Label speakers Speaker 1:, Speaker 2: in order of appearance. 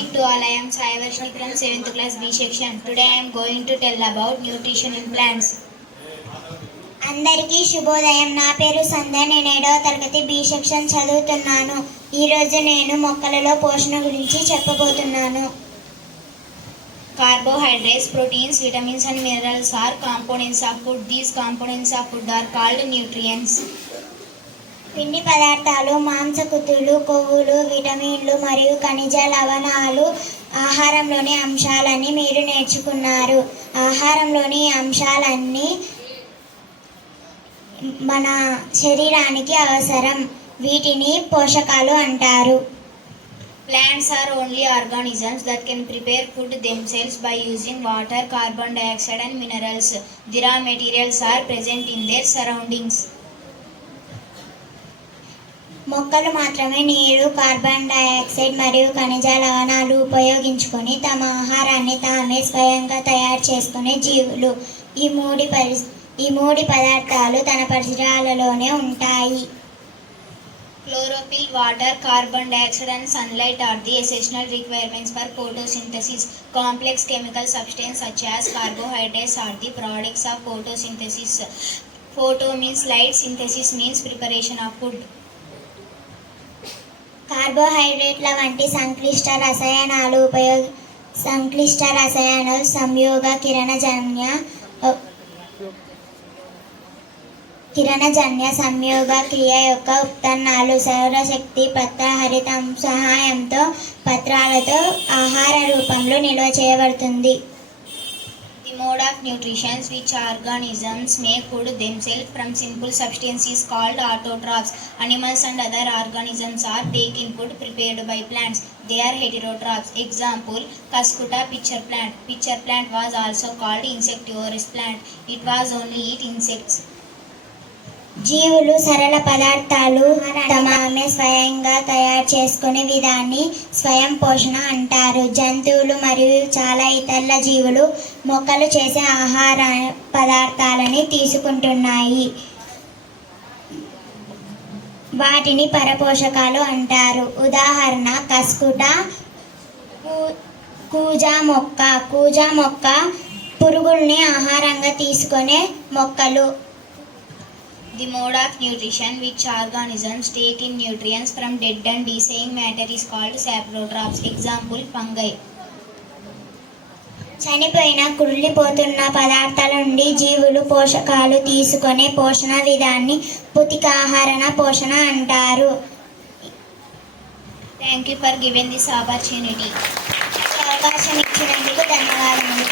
Speaker 1: Morning to all I'm Saivarshikram seventh class B section today I'm going to tell about nutrition in plants
Speaker 2: అందరికీ శుభోదయం. నా పేరు సంధ్య. నేను ఏడవ తరగతి బి సెక్షన్ చదువుతున్నాను. ఈరోజు నేను మొక్కలలో పోషణ గురించి చెప్పబోతున్నాను.
Speaker 1: Carbohydrates proteins vitamins and minerals are components of food these components of food are called nutrients
Speaker 2: పిండి పదార్థాలు మాంసకుతులు కొవ్వులు విటమిన్లు మరియు ఖనిజ లవణాలు ఆహారంలోని అంశాలని మీరు నేర్చుకున్నారు. ఆహారంలోని అంశాలన్నీ మన శరీరానికి అవసరం. వీటిని పోషకాలు అంటారు.
Speaker 1: Plants are only organisms that can prepare food them cells by using water carbon dioxide and minerals the raw materials are present in their surroundings
Speaker 2: మొక్కలు మాత్రమే నీరు కార్బన్ డైఆక్సైడ్ మరియు ఖనిజ లవణాలు ఉపయోగించుకొని తమ ఆహారాన్ని తామే స్వయంగా తయారు చేసుకునే జీవులు. ఈ మూడి పరి ఈ మూడి పదార్థాలు తన పరిసరాలలోనే ఉంటాయి.
Speaker 1: Chlorophyll water carbon dioxide and sunlight are the essential requirements for photosynthesis. Complex chemical substance such as carbohydrates are the products of photosynthesis. Photo means light synthesis means preparation of food.
Speaker 2: కార్బోహైడ్రేట్ల వంటి సంక్లిష్ట రసాయనాలు ఉపయోగ సంక్లిష్ట రసాయనాలు సంయోగ కిరణజన్య కిరణజన్య సంయోగ క్రియ యొక్క ఉత్పన్నాలు సౌరశక్తి పత్రహరితం సహాయంతో పత్రాలతో ఆహార రూపంలో నిల్వ చేయబడుతుంది.
Speaker 1: Mode of nutrition which organisms make food themselves from simple substances called autotrophs. Animals and other organisms are taking input prepared by plants. They are heterotrophs. Example, Cascuta pitcher plant. Pitcher plant was also called insectivorous plant. It was only eat insects.
Speaker 2: జీవులు సరళ పదార్థాలు తమామే స్వయంగా తయారు చేసుకునే విధాన్ని స్వయం పోషణ అంటారు. జంతువులు మరియు చాలా ఇతర జీవులు మొక్కలు చేసే ఆహార పదార్థాలని తీసుకుంటున్నాయి. వాటిని పరపోషకాలు అంటారు. ఉదాహరణ కస్కుట కూ- కూజా మొక్క. కూజా మొక్క పురుగుల్ని ఆహారంగా తీసుకునే మొక్కలు.
Speaker 1: The mode of nutrition which organisms take in nutrients from dead and decaying matter is called saprotrophs. Example, fungi.
Speaker 2: చనిపోయిన కుళ్ళిపోతున్న పదార్థాల నుండి జీవులు పోషకాలు తీసుకునే పోషణ విధాన్ని పుతికాహారణ పోషణ అంటారు
Speaker 1: you for giving this opportunity.
Speaker 2: ఈ అవకాశం ఇచ్చినందుకు ధన్యవాదములు